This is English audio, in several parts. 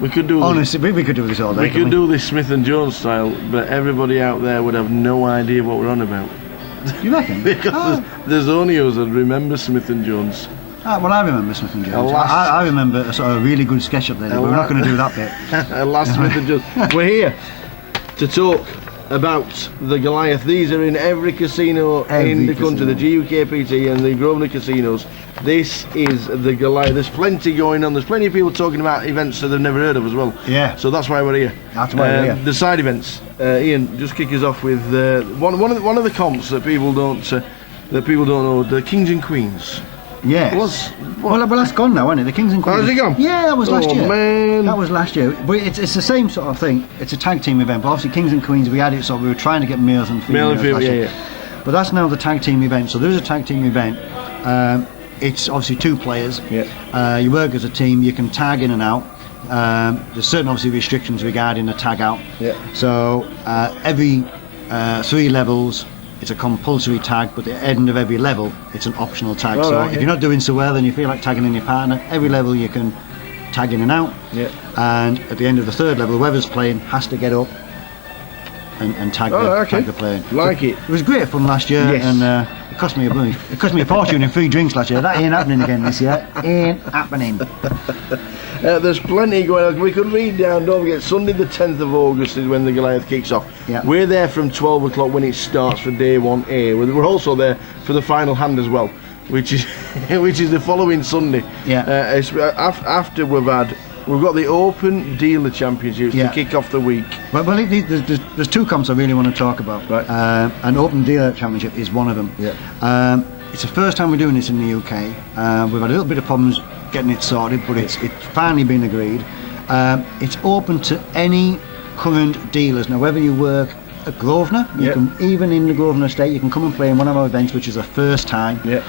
We could do honestly, we could do this all day. We could do this Smith and Jones style, but everybody out there would have no idea what we're on about. You reckon? Because there's only us that remember Smith and Jones. Well, I remember Smith and Jones. I remember a sort of really good sketch up there, but we're not going to do that bit. Last Smith and Jones. We're here to talk about the Goliath. These are in every casino in the country, the GukPT and the Grosvenor casinos. This is the Goliath. There's plenty going on. There's plenty of people talking about events that they've never heard of as well. Yeah. So that's why we're here. That's why we're here. The side events. Ian, just kick us off with one of the comps that people don't know. The Kings and Queens. Yeah. Well, that's gone now, isn't it? The Kings and Queens. Oh, has it gone? Yeah, that was last year. Oh man. That was last year. But it's the same sort of thing. It's a tag team event. But obviously Kings and Queens, we had it so we were trying to get males and females. Yeah. But that's now the tag team event. So there is a tag team event. It's obviously 2 players. Yeah. You work as a team. You can tag in and out. There's certain obviously restrictions regarding the tag out. Yeah. So every 3 levels, it's a compulsory tag, but at the end of every level, it's an optional tag. So if you're not doing so well and you feel like tagging in your partner, every level you can tag in and out. Yeah. And at the end of the 3rd level, whoever's playing has to get up and tag the player. It was great fun last year, and it cost me a fortune in free drinks last year. That ain't happening again this year. Ain't happening. There's plenty going on. We could read down, don't forget, Sunday the 10th of August is when the Goliath kicks off. Yeah. We're there from 12 o'clock when it starts for day 1A. We're also there for the final hand as well, which is the following Sunday. Yeah. After we've got the Open Dealer Championships to kick off the week. Well, there's 2 comps I really want to talk about. Right. An Open Dealer Championship is one of them. Yeah. It's the first time we're doing this in the UK. We've had a little bit of problems getting it sorted, but it's finally been agreed. It's open to any current dealers. Now, whether you work at Grosvenor, you can, even in the Grosvenor estate, you can come and play in one of our events, which is the first time. Yeah.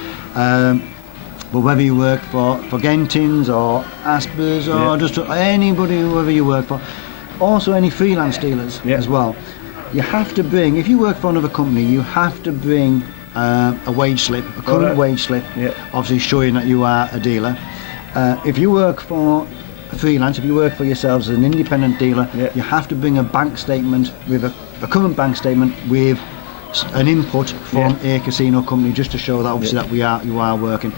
But whether you work for Gentins or Aspers or just anybody, whoever you work for, also any freelance dealers as well, you have to bring, if you work for another company, you have to bring a wage slip, a current wage slip, obviously showing that you are a dealer. If you work for freelance, if you work for yourselves as an independent dealer, you have to bring a bank statement with a current bank statement with an input from a casino company, just to show that obviously that you are working.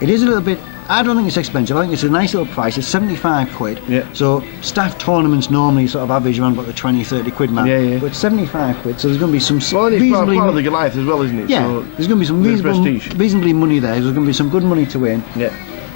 It is a little bit, I don't think it's expensive, I think it's a nice little price. It's 75 quid. So staff tournaments normally sort of average around about the 20-30 quid mark. But it's 75 quid, so there's going to be some reasonably part of the Goliath as well, isn't it? Yeah, so there's going to be some reasonably money there. There's going to be some good money to win.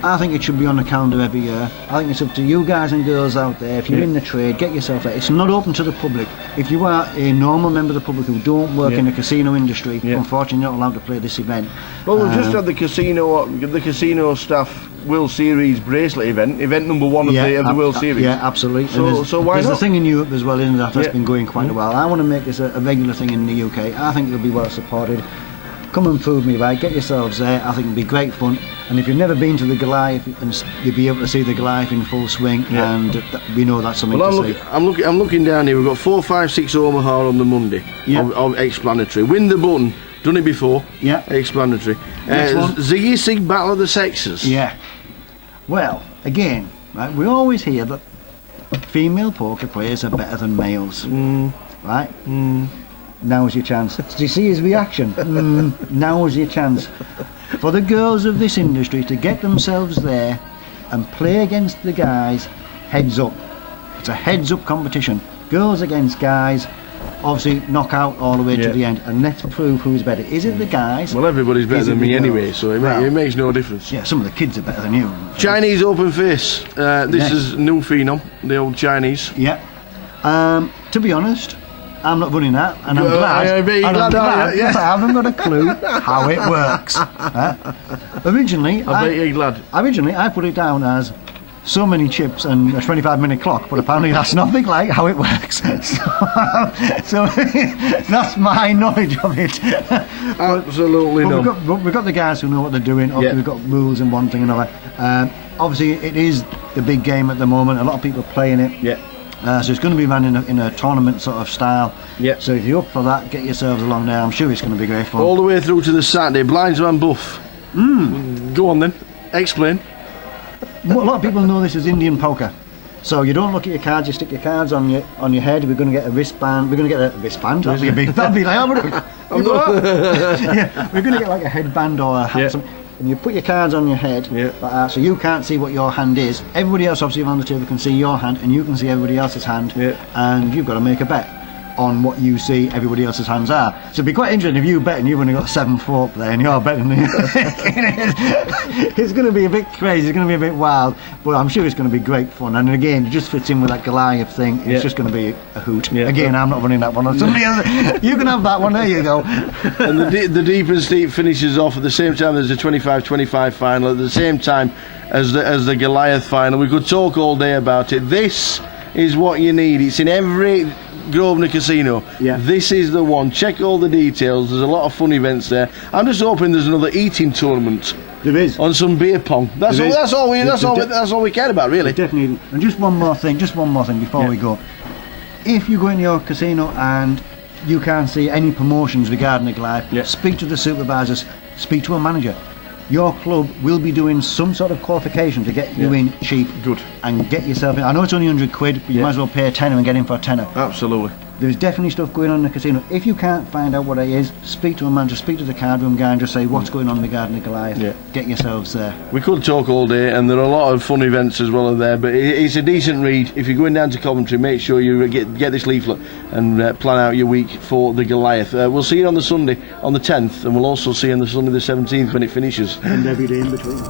I think it should be on the calendar every year. I think it's up to you guys and girls out there. If you're in the trade, get yourself there. It's not open to the public. If you are a normal member of the public who don't work in the casino industry, unfortunately you're not allowed to play this event. Well, we've just had the casino staff World Series bracelet event number 1 of the World Series. Yeah, absolutely. So why there's not? a thing in Europe as well, isn't it? That's been going quite well. I want to make this a regular thing in the UK. I think it'll be well supported. Come and prove me right, get yourselves there. I think it'll be great fun. And if you've never been to the Goliath, you'll be able to see the Goliath in full swing, and we know that's something to see. I'm looking down here. We've got 4, 5, 6 Omaha on the Monday. Of explanatory. Win the button. Done it before. Explanatory. Ziggy Sig Battle of the Sexes. Well, again, right, we always hear that female poker players are better than males. Right? Now's your chance. Do you see his reaction? Now's your chance. For the girls of this industry to get themselves there and play against the guys, heads up. It's a heads up competition. Girls against guys, obviously knockout all the way to the end, and let's prove who's better. Is it the guys? Well, everybody's better than me anyway, so it makes no difference. Yeah, some of the kids are better than you. Chinese open face. This is new phenom, the old Chinese. To be honest, I'm not running that, and I'm glad. I haven't got a clue how it works. Originally, I put it down as so many chips and a 25-minute clock, but apparently that's nothing like how it works. So that's my knowledge of it. Absolutely not. We've got the guys who know what they're doing. Obviously, we've got rules and one thing and another. Obviously, it is the big game at the moment. A lot of people are playing it. So it's going to be run in a tournament sort of style. So if you're up for that, get yourselves along there. I'm sure it's going to be great fun. All the way through to the Saturday. Blindsman Buff. Go on then. Explain. A lot of people know this as Indian poker. So you don't look at your cards. You stick your cards on your head. We're going to get a wristband. We're going to get a wristband. That'd be a big. That'd be like. Yeah, we're going to get like a headband or a hat. And you put your cards on your head, like that, so you can't see what your hand is. Everybody else obviously around the table can see your hand, and you can see everybody else's hand, and you've got to make a bet on what you see everybody else's hands are. So it'd be quite interesting if you bet and you've only got 7-4 up there and you're betting. It's going to be a bit crazy, it's going to be a bit wild, but I'm sure it's going to be great fun. And again, it just fits in with that Goliath thing. It's just going to be a hoot. Again, I'm not running that one. Somebody else, you can have that one, there you go. And the deep and steep finishes off at the same time as the 25-25 final, at the same time as the Goliath final. We could talk all day about it. This is what you need. It's in every Grosvenor casino. This is the one. Check all the details. There's a lot of fun events there. I'm just hoping there's another eating tournament. There is. On some beer pong. That's all we care about, really. Definitely. And just one more thing before we go. If you go in your casino and you can't see any promotions regarding the Goliath, speak to the supervisors, speak to a manager. Your club will be doing some sort of qualification to get you in cheap. Good. And get yourself in. I know it's only 100 quid, but you might as well pay a tenner and get in for a tenner. Absolutely. There's definitely stuff going on in the casino. If you can't find out what it is, speak to a manager, speak to the card room guy and just say what's going on regarding the Goliath. Get yourselves there. We could talk all day, and there are a lot of fun events as well there, but it's a decent read. If you're going down to Coventry, make sure you get this leaflet and plan out your week for the Goliath. We'll see you on the Sunday on the 10th, and we'll also see you on the Sunday the 17th when it finishes. And every day in between.